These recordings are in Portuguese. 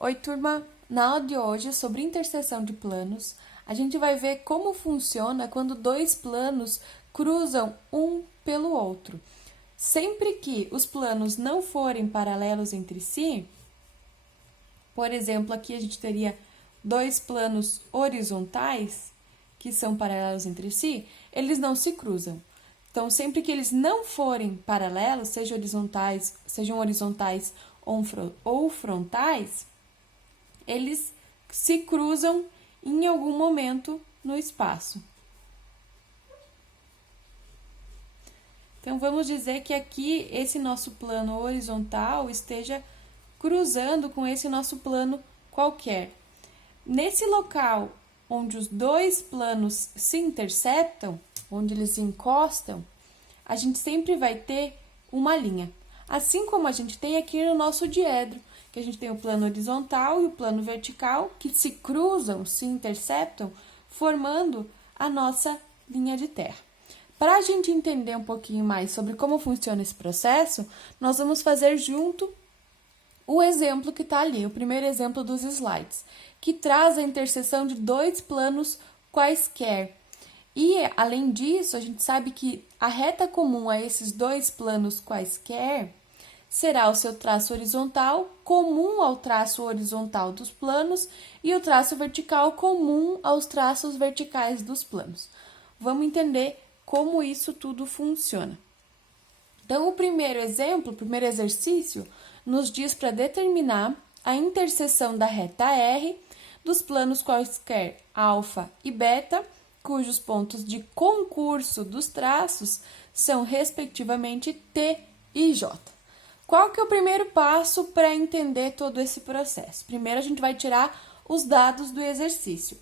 Oi, turma! Na aula de hoje, sobre interseção de planos, a gente vai ver como funciona quando dois planos cruzam um pelo outro. Sempre que os planos não forem paralelos entre si, por exemplo, aqui a gente teria dois planos horizontais que são paralelos entre si, eles não se cruzam. Então, sempre que eles não forem paralelos, sejam horizontais ou frontais, eles se cruzam em algum momento no espaço. Então, vamos dizer que aqui esse nosso plano horizontal esteja cruzando com esse nosso plano qualquer. Nesse local onde os dois planos se interceptam, onde eles se encostam, a gente sempre vai ter uma linha. Assim como a gente tem aqui no nosso diedro, que a gente tem o plano horizontal e o plano vertical, que se cruzam, se interceptam, formando a nossa linha de terra. Para a gente entender um pouquinho mais sobre como funciona esse processo, nós vamos fazer junto o exemplo que está ali, o primeiro exemplo dos slides, que traz a interseção de dois planos quaisquer. E, além disso, a gente sabe que a reta comum a esses dois planos quaisquer será o seu traço horizontal, comum ao traço horizontal dos planos, e o traço vertical comum aos traços verticais dos planos. Vamos entender como isso tudo funciona. Então, o primeiro exemplo, o primeiro exercício, nos diz para determinar a interseção da reta R dos planos quaisquer alfa e beta, cujos pontos de concurso dos traços são, respectivamente, T e J. Qual que é o primeiro passo para entender todo esse processo? Primeiro, a gente vai tirar os dados do exercício.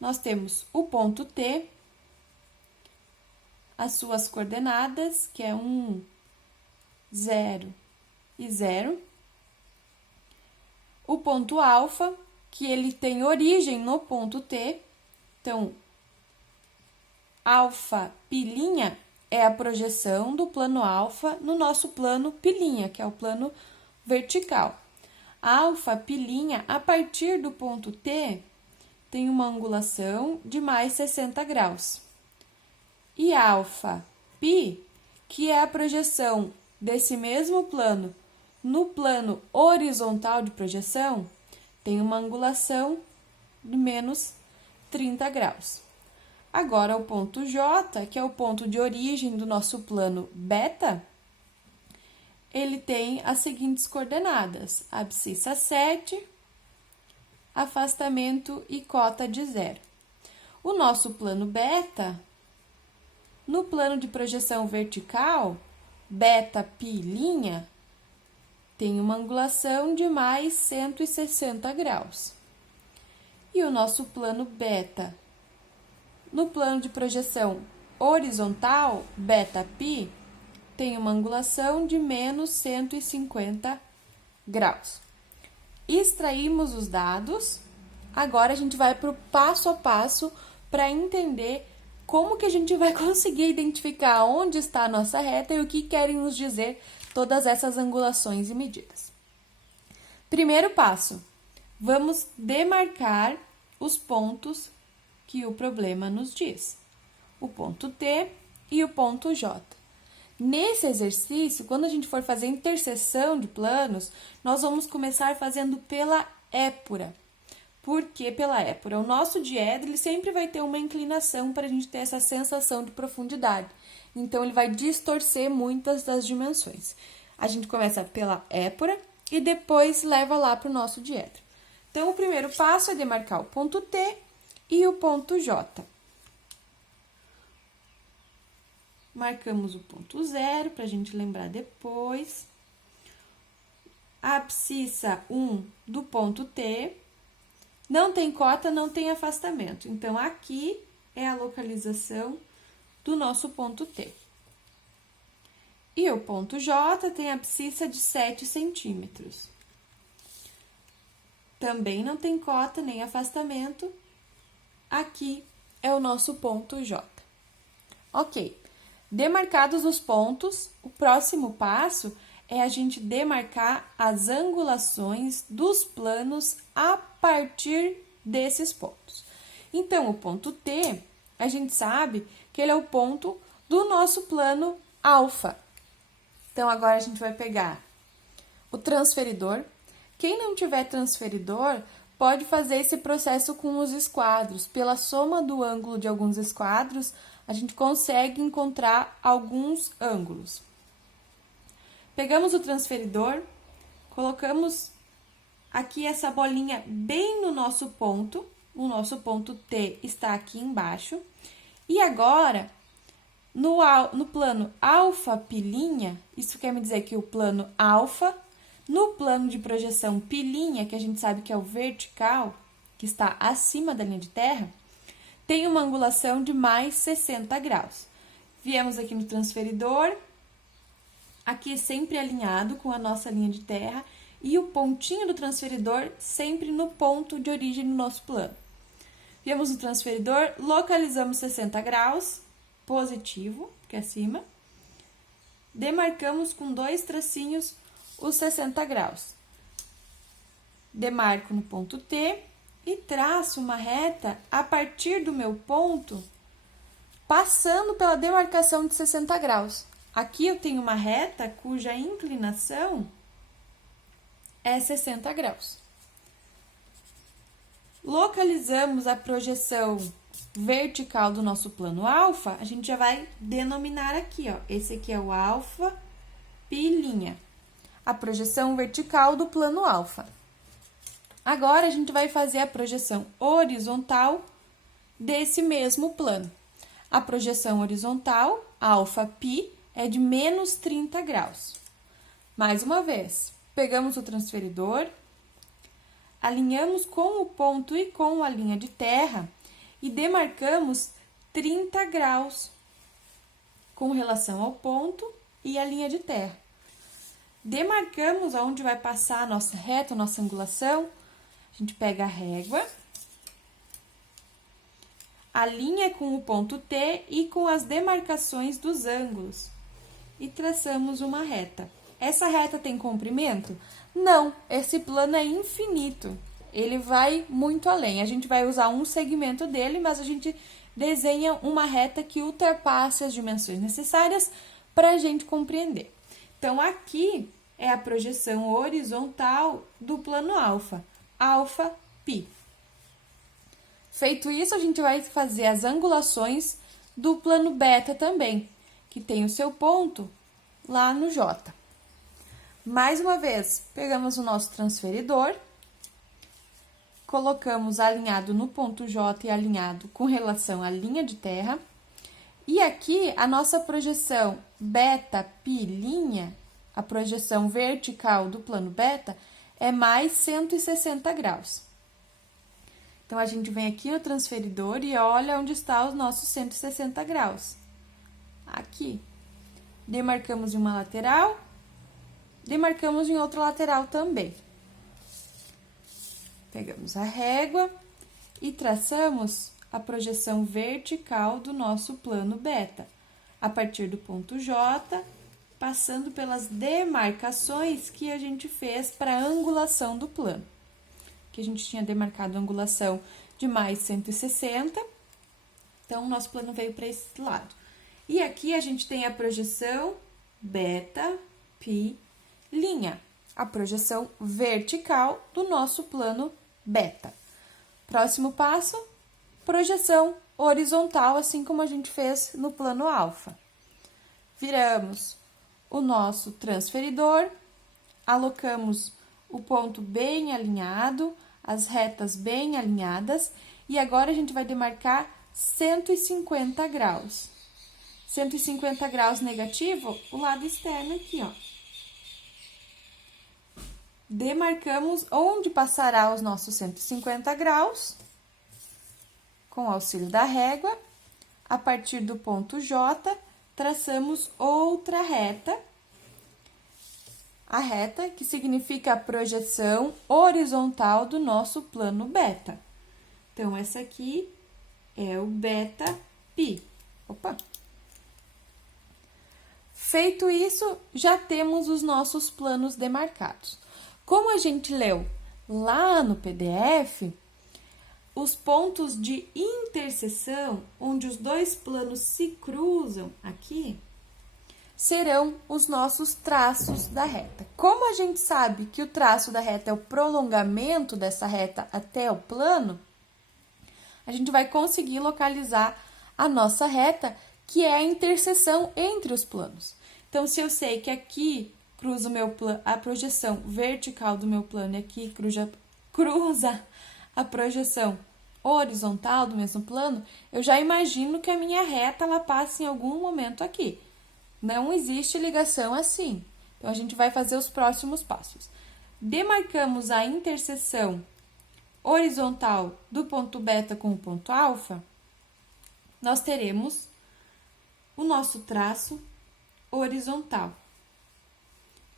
Nós temos o ponto T, as suas coordenadas, que é 1, 0 e 0. O ponto alfa, que ele tem origem no ponto T. Então, alfa pilinha é a projeção do plano alfa no nosso plano pilinha, que é o plano vertical. Alfa pilinha, a partir do ponto T, tem uma angulação de mais 60 graus. E alfa pi, que é a projeção desse mesmo plano no plano horizontal de projeção, tem uma angulação de menos 30 graus. Agora, o ponto J, que é o ponto de origem do nosso plano beta, ele tem as seguintes coordenadas: abscissa 7, afastamento e cota de 0. O nosso plano beta, no plano de projeção vertical, beta π', tem uma angulação de mais 160 graus. E o nosso plano beta, no plano de projeção horizontal, beta π, tem uma angulação de menos 150 graus. Extraímos os dados, agora a gente vai para o passo a passo para entender como que a gente vai conseguir identificar onde está a nossa reta e o que querem nos dizer todas essas angulações e medidas. Primeiro passo, vamos demarcar os pontos que o problema nos diz. O ponto T e o ponto J. Nesse exercício, quando a gente for fazer interseção de planos, nós vamos começar fazendo pela épura. Por que pela épura? O nosso diedro ele sempre vai ter uma inclinação para a gente ter essa sensação de profundidade. Então, ele vai distorcer muitas das dimensões. A gente começa pela épura e depois leva lá para o nosso diedro. Então, o primeiro passo é demarcar o ponto T e o ponto J. Marcamos o ponto 0 para a gente lembrar depois. A abscissa 1 do ponto T. Não tem cota, não tem afastamento. Então, aqui é a localização do nosso ponto T. E o ponto J tem abscissa de 7 centímetros. Também não tem cota nem afastamento. Aqui é o nosso ponto J. Ok. Demarcados os pontos, o próximo passo é a gente demarcar as angulações dos planos a partir desses pontos. Então, o ponto T, a gente sabe que ele é o ponto do nosso plano alfa. Então, agora a gente vai pegar o transferidor. Quem não tiver transferidor, pode fazer esse processo com os esquadros. Pela soma do ângulo de alguns esquadros, a gente consegue encontrar alguns ângulos. Pegamos o transferidor, colocamos aqui essa bolinha bem no nosso ponto. O nosso ponto T está aqui embaixo. E agora, no plano alfa pilinha, isso quer me dizer que o plano alfa, no plano de projeção pilinha, que a gente sabe que é o vertical, que está acima da linha de terra, tem uma angulação de mais 60 graus. Viemos aqui no transferidor, aqui sempre alinhado com a nossa linha de terra, e o pontinho do transferidor sempre no ponto de origem do nosso plano. Viemos no transferidor, localizamos 60 graus, positivo, que é acima, demarcamos com 2 tracinhos os 60 graus. Demarco no ponto T e traço uma reta a partir do meu ponto, passando pela demarcação de 60 graus. Aqui eu tenho uma reta cuja inclinação é 60 graus. Localizamos a projeção vertical do nosso plano alfa, a gente já vai denominar aqui, ó. Esse aqui é o alfa pilinha, a projeção vertical do plano alfa. Agora, a gente vai fazer a projeção horizontal desse mesmo plano. A projeção horizontal, alfa pi, é de menos 30 graus. Mais uma vez, pegamos o transferidor, alinhamos com o ponto e com a linha de terra e demarcamos 30 graus com relação ao ponto e a linha de terra. Demarcamos aonde vai passar a nossa reta, a nossa angulação. A gente pega a régua, alinha com o ponto T e com as demarcações dos ângulos e traçamos uma reta. Essa reta tem comprimento? Não, esse plano é infinito, ele vai muito além. A gente vai usar um segmento dele, mas a gente desenha uma reta que ultrapasse as dimensões necessárias para a gente compreender. Então, aqui é a projeção horizontal do plano alfa, alfa pi. Feito isso, a gente vai fazer as angulações do plano beta também, que tem o seu ponto lá no J. Mais uma vez, pegamos o nosso transferidor, colocamos alinhado no ponto J e alinhado com relação à linha de terra. E aqui, a nossa projeção beta pilinha, a projeção vertical do plano beta, é mais 160 graus. Então, a gente vem aqui no transferidor e olha onde está os nossos 160 graus. Aqui. Demarcamos em uma lateral, demarcamos em outra lateral também. Pegamos a régua e traçamos a projeção vertical do nosso plano beta, a partir do ponto J, passando pelas demarcações que a gente fez para a angulação do plano. Que a gente tinha demarcado a angulação de mais 160, então o nosso plano veio para esse lado. E aqui a gente tem a projeção beta, pi, linha, a projeção vertical do nosso plano beta. Próximo passo, projeção horizontal, assim como a gente fez no plano alfa. Viramos o nosso transferidor, alocamos o ponto bem alinhado, as retas bem alinhadas, e agora a gente vai demarcar 150 graus. 150 graus negativo, o lado externo aqui, ó. Demarcamos onde passará os nossos 150 graus, com o auxílio da régua. A partir do ponto J, traçamos outra reta. A reta que significa a projeção horizontal do nosso plano beta. Então, essa aqui é o beta pi. Opa! Feito isso, já temos os nossos planos demarcados. Como a gente leu lá no PDF, os pontos de interseção, onde os dois planos se cruzam aqui, serão os nossos traços da reta. Como a gente sabe que o traço da reta é o prolongamento dessa reta até o plano, a gente vai conseguir localizar a nossa reta, que é a interseção entre os planos. Então, se eu sei que aqui cruza a projeção vertical do meu plano e aqui cruza a projeção horizontal do mesmo plano, eu já imagino que a minha reta ela passa em algum momento aqui. Não existe ligação assim. Então, a gente vai fazer os próximos passos. Demarcamos a interseção horizontal do ponto beta com o ponto alfa, nós teremos o nosso traço horizontal.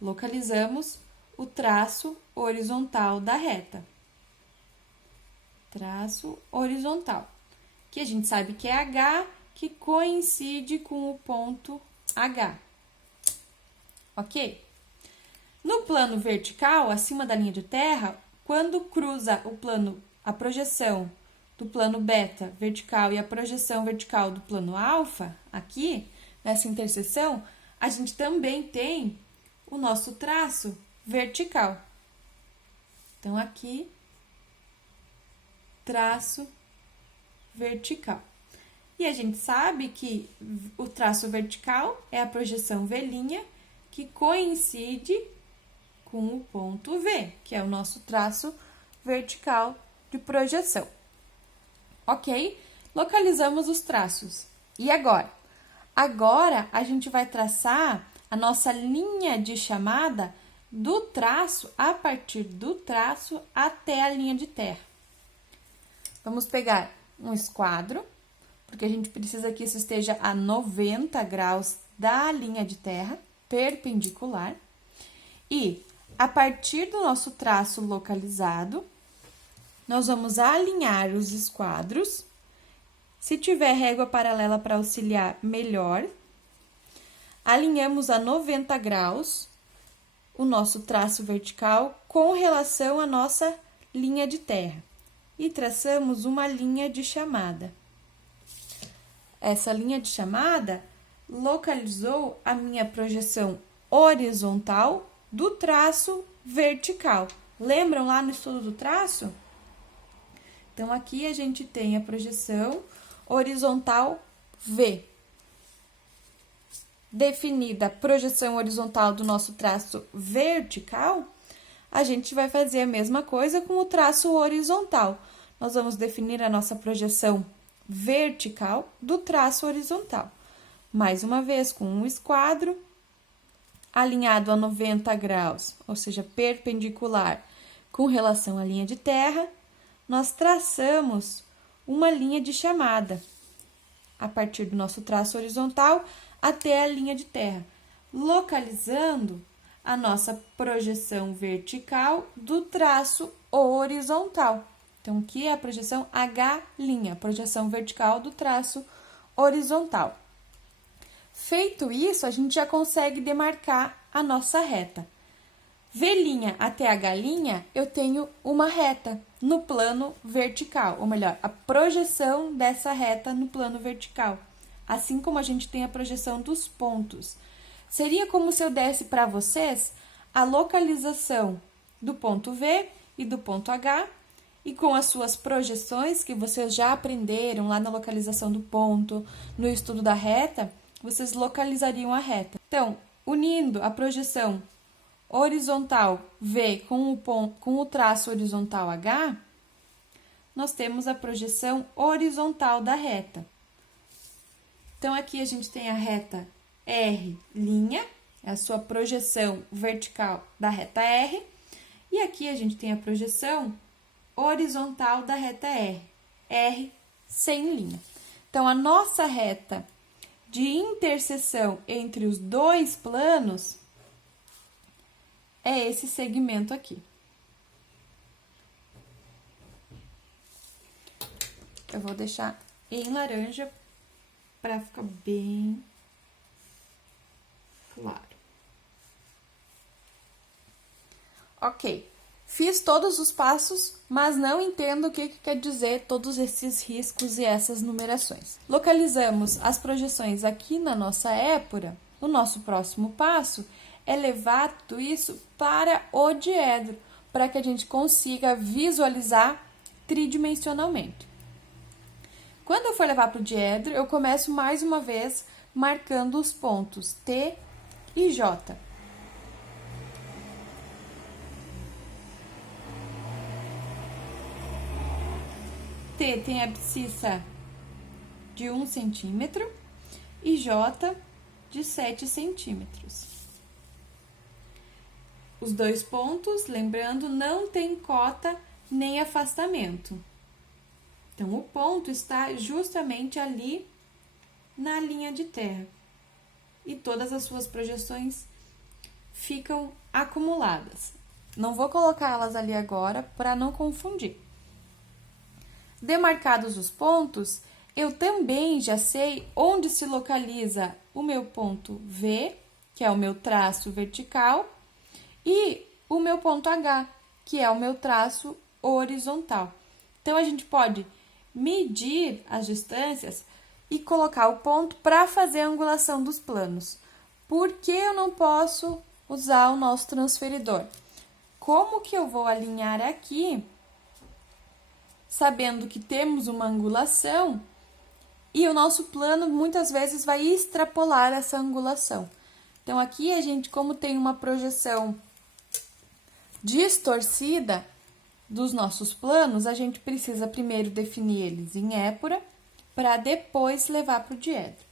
Localizamos o traço horizontal da reta. Traço horizontal, que a gente sabe que é H, que coincide com o ponto H. Ok? No plano vertical, acima da linha de terra, quando cruza a projeção do plano beta vertical e a projeção vertical do plano alfa, aqui, nessa interseção, a gente também tem o nosso traço vertical. Então, aqui, traço vertical. E a gente sabe que o traço vertical é a projeção V', que coincide com o ponto V, que é o nosso traço vertical de projeção. Ok? Localizamos os traços. E agora? Agora, a gente vai traçar a nossa linha de chamada do traço, a partir do traço até a linha de terra. Vamos pegar um esquadro, porque a gente precisa que isso esteja a 90 graus da linha de terra, perpendicular. E, a partir do nosso traço localizado, nós vamos alinhar os esquadros. Se tiver régua paralela para auxiliar, melhor. Alinhamos a 90 graus o nosso traço vertical com relação à nossa linha de terra. E traçamos uma linha de chamada. Essa linha de chamada localizou a minha projeção horizontal do traço vertical. Lembram lá no estudo do traço? Então, aqui a gente tem a projeção horizontal V. Definida a projeção horizontal do nosso traço vertical, a gente vai fazer a mesma coisa com o traço horizontal. Nós vamos definir a nossa projeção vertical do traço horizontal. Mais uma vez, com um esquadro alinhado a 90 graus, ou seja, perpendicular com relação à linha de terra, nós traçamos uma linha de chamada a partir do nosso traço horizontal até a linha de terra, localizando a nossa projeção vertical do traço horizontal. Então, aqui é a projeção H', projeção vertical do traço horizontal. Feito isso, a gente já consegue demarcar a nossa reta. V' até H', eu tenho uma reta no plano vertical, ou melhor, a projeção dessa reta no plano vertical, assim como a gente tem a projeção dos pontos. Seria como se eu desse para vocês a localização do ponto V e do ponto H, e com as suas projeções, que vocês já aprenderam lá na localização do ponto, no estudo da reta, vocês localizariam a reta. Então, unindo a projeção horizontal V com o traço horizontal H, nós temos a projeção horizontal da reta. Então, aqui a gente tem a reta R', é a sua projeção vertical da reta R, e aqui a gente tem a projeção horizontal da reta R, R sem linha. Então, a nossa reta de interseção entre os dois planos é esse segmento aqui. Eu vou deixar em laranja para ficar bem claro. Ok, fiz todos os passos, mas não entendo o que quer dizer todos esses riscos e essas numerações. Localizamos as projeções aqui na nossa épura. O nosso próximo passo é levar tudo isso para o diedro, para que a gente consiga visualizar tridimensionalmente. Quando eu for levar para o diedro, eu começo mais uma vez marcando os pontos T e J. T tem abscissa de 1 centímetro e J de 7 centímetros. Os dois pontos, lembrando, não tem cota nem afastamento. Então, o ponto está justamente ali na linha de terra. E todas as suas projeções ficam acumuladas. Não vou colocá-las ali agora para não confundir. Demarcados os pontos, eu também já sei onde se localiza o meu ponto V, que é o meu traço vertical, e o meu ponto H, que é o meu traço horizontal. Então, a gente pode medir as distâncias e colocar o ponto para fazer a angulação dos planos. Por que eu não posso usar o nosso transferidor? Como que eu vou alinhar aqui, sabendo que temos uma angulação e o nosso plano muitas vezes vai extrapolar essa angulação? Então, aqui a gente, como tem uma projeção distorcida dos nossos planos, a gente precisa primeiro definir eles em épura, para depois levar para o diedro.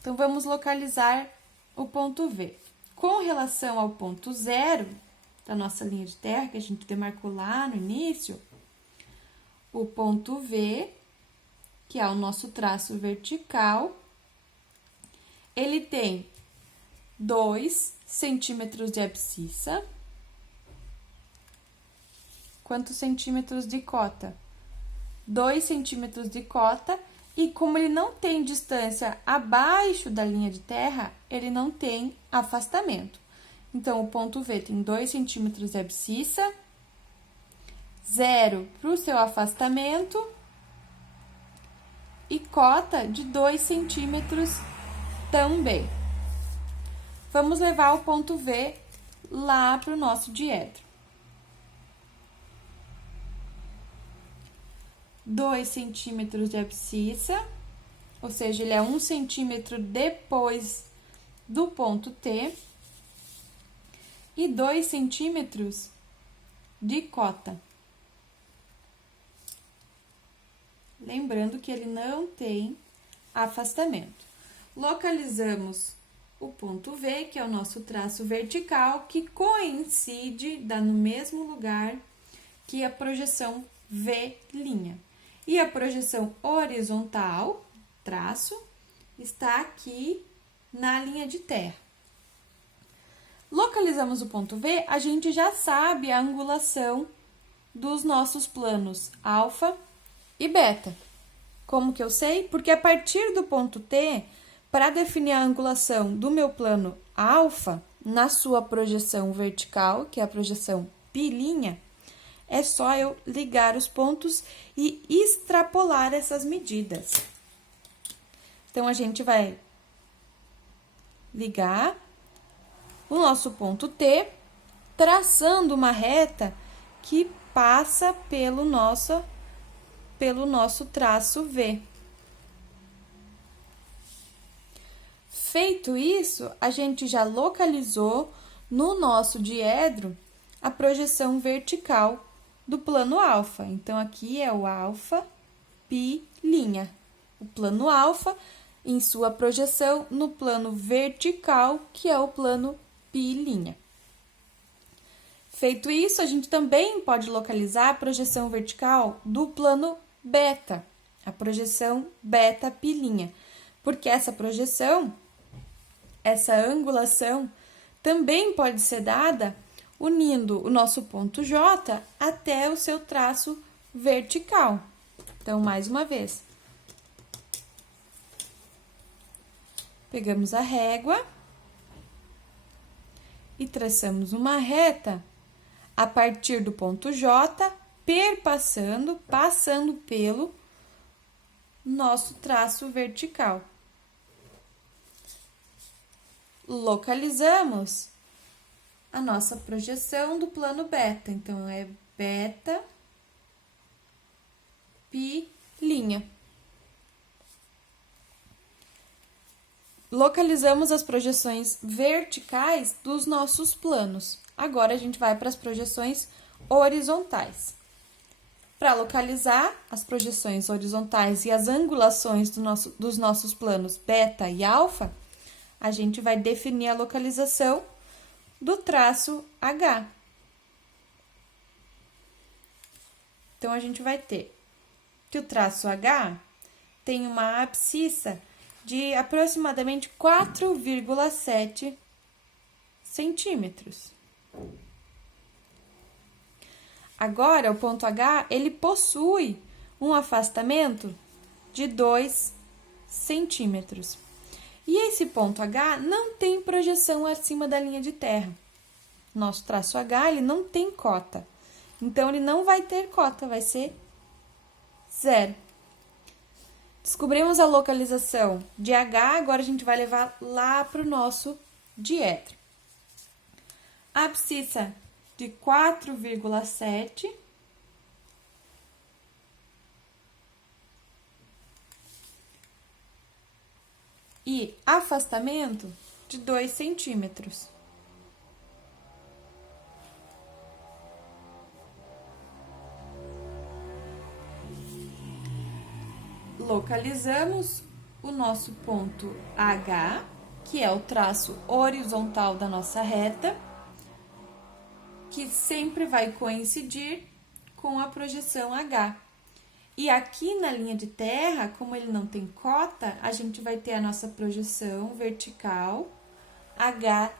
Então, vamos localizar o ponto V. Com relação ao ponto zero da nossa linha de terra, que a gente demarcou lá no início, o ponto V, que é o nosso traço vertical, ele tem 2 centímetros de abscissa. Quantos centímetros de cota? 2 centímetros de cota, e como ele não tem distância abaixo da linha de terra, ele não tem afastamento. Então, o ponto V tem 2 centímetros de abscissa, 0 para o seu afastamento, e cota de 2 centímetros também. Vamos levar o ponto V lá para o nosso diedro. 2 centímetros de abscissa, ou seja, ele é 1 centímetro depois do ponto T, e 2 centímetros de cota. Lembrando que ele não tem afastamento. Localizamos o ponto V, que é o nosso traço vertical, que coincide, dá no mesmo lugar que a projeção V'. E a projeção horizontal, traço, está aqui na linha de terra. Localizamos o ponto V, a gente já sabe a angulação dos nossos planos alfa e beta. Como que eu sei? Porque a partir do ponto T, para definir a angulação do meu plano alfa, na sua projeção vertical, que é a projeção π', é só eu ligar os pontos e extrapolar essas medidas. Então, a gente vai ligar o nosso ponto T, traçando uma reta que passa pelo nosso traço V. Feito isso, a gente já localizou no nosso diedro a projeção vertical do plano alfa. Então, aqui é o alfa, π'. O plano alfa em sua projeção no plano vertical, que é o plano π'. Feito isso, a gente também pode localizar a projeção vertical do plano beta, a projeção beta π', porque essa projeção, essa angulação, também pode ser dada unindo o nosso ponto J até o seu traço vertical. Então, mais uma vez, pegamos a régua e traçamos uma reta a partir do ponto J, passando pelo nosso traço vertical. Localizamos a nossa projeção do plano beta. Então, é beta, pi, linha. Localizamos as projeções verticais dos nossos planos. Agora, a gente vai para as projeções horizontais. Para localizar as projeções horizontais e as angulações dos nossos planos beta e alfa, a gente vai definir a localização do traço H. Então, a gente vai ter que o traço H tem uma abscissa de aproximadamente 4,7 centímetros. Agora, o ponto H, ele possui um afastamento de 2 centímetros. E esse ponto H não tem projeção acima da linha de terra. Nosso traço H, ele não tem cota. Então, ele não vai ter cota, vai ser 0. Descobrimos a localização de H, agora a gente vai levar lá para o nosso diedro. A abscissa de 4,7 e afastamento de 2 centímetros. Localizamos o nosso ponto H, que é o traço horizontal da nossa reta, que sempre vai coincidir com a projeção H. E aqui na linha de terra, como ele não tem cota, a gente vai ter a nossa projeção vertical H'.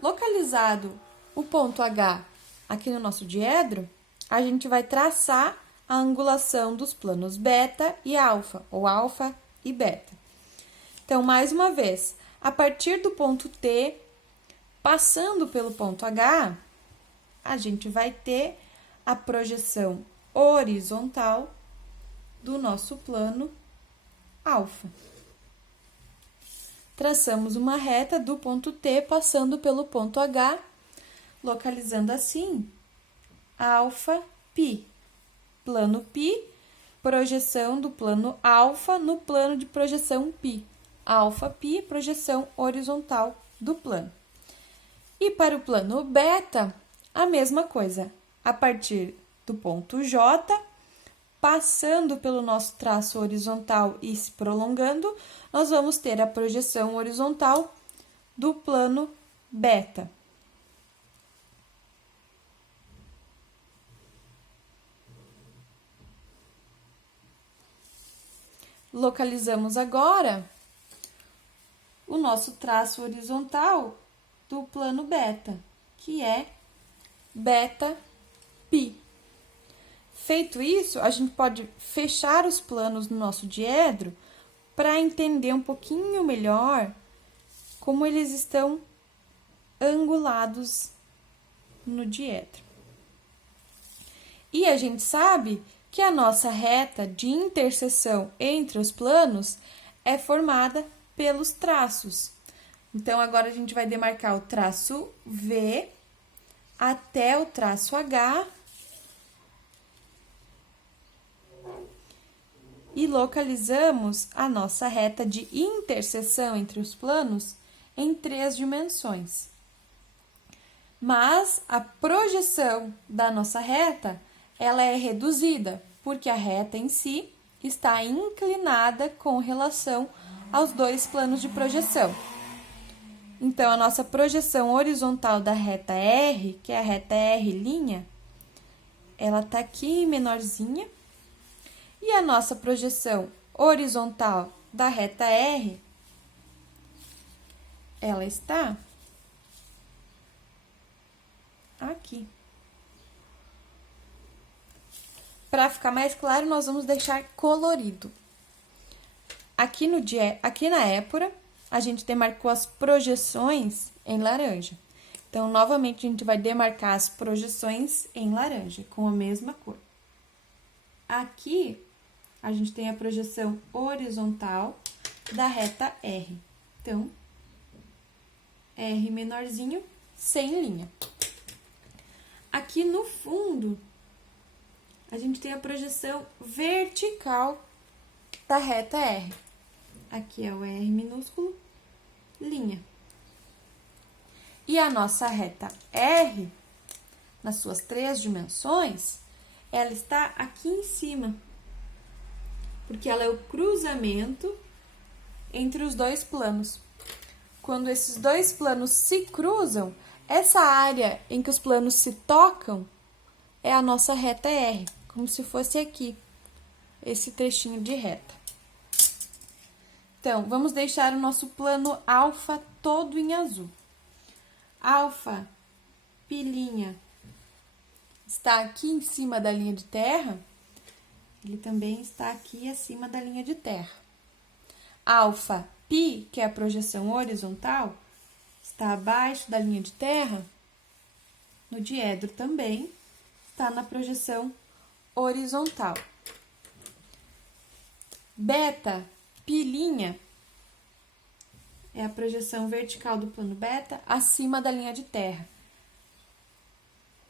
Localizado o ponto H aqui no nosso diedro, a gente vai traçar a angulação dos planos beta e alfa, ou alfa e beta. Então, mais uma vez, a partir do ponto T, passando pelo ponto H, a gente vai ter a projeção horizontal do nosso plano alfa. Traçamos uma reta do ponto T passando pelo ponto H, localizando assim alfa, pi. Plano π, projeção do plano alfa no plano de projeção π. Alfa, π, projeção horizontal do plano. E para o plano beta, a mesma coisa. A partir do ponto J, passando pelo nosso traço horizontal e se prolongando, nós vamos ter a projeção horizontal do plano beta. Localizamos agora o nosso traço horizontal do plano beta, que é beta π. Feito isso, a gente pode fechar os planos no nosso diedro para entender um pouquinho melhor como eles estão angulados no diedro. E a gente sabe que a nossa reta de interseção entre os planos é formada pelos traços. Então, agora a gente vai demarcar o traço V até o traço H e localizamos a nossa reta de interseção entre os planos em 3 dimensões. Mas a projeção da nossa reta, ela é reduzida, porque a reta em si está inclinada com relação aos 2 planos de projeção. Então, a nossa projeção horizontal da reta R, que é a reta R', ela está aqui menorzinha. E a nossa projeção horizontal da reta R, ela está aqui. Para ficar mais claro, nós vamos deixar colorido. Aqui na épora, a gente demarcou as projeções em laranja. Então, novamente, a gente vai demarcar as projeções em laranja, com a mesma cor. Aqui, a gente tem a projeção horizontal da reta R. Então, R menorzinho, sem linha. Aqui no fundo, a gente tem a projeção vertical da reta R. Aqui é o R minúsculo, linha. E a nossa reta R, nas suas 3 dimensões, ela está aqui em cima, porque ela é o cruzamento entre os dois planos. Quando esses dois planos se cruzam, essa área em que os planos se tocam é a nossa reta R, como se fosse aqui, esse trechinho de reta. Então, vamos deixar o nosso plano alfa todo em azul. Alfa, pilinha, está aqui em cima da linha de terra, ele também está aqui acima da linha de terra. Alfa, pi, que é a projeção horizontal, está abaixo da linha de terra, no diedro também está na projeção horizontal. Beta, pilinha, é a projeção vertical do plano beta acima da linha de terra,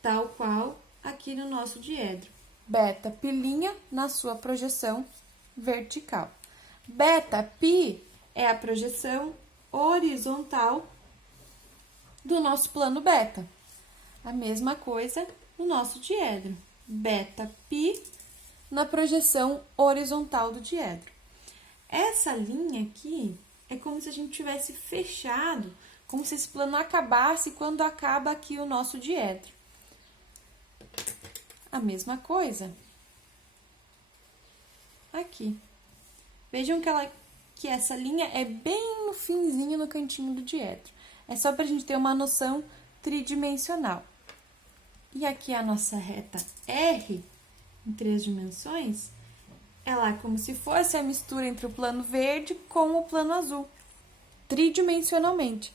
tal qual aqui no nosso diedro. Beta, pilinha, na sua projeção vertical. Beta, pi, é a projeção horizontal do nosso plano beta. A mesma coisa no nosso diedro. Beta, pi, na projeção horizontal do diedro. Essa linha aqui é como se a gente tivesse fechado, como se esse plano acabasse quando acaba aqui o nosso diedro. A mesma coisa aqui. Vejam que essa linha é bem no finzinho, no cantinho do diedro. É só para a gente ter uma noção tridimensional. E aqui a nossa reta R, em 3 dimensões, ela é como se fosse a mistura entre o plano verde com o plano azul, tridimensionalmente.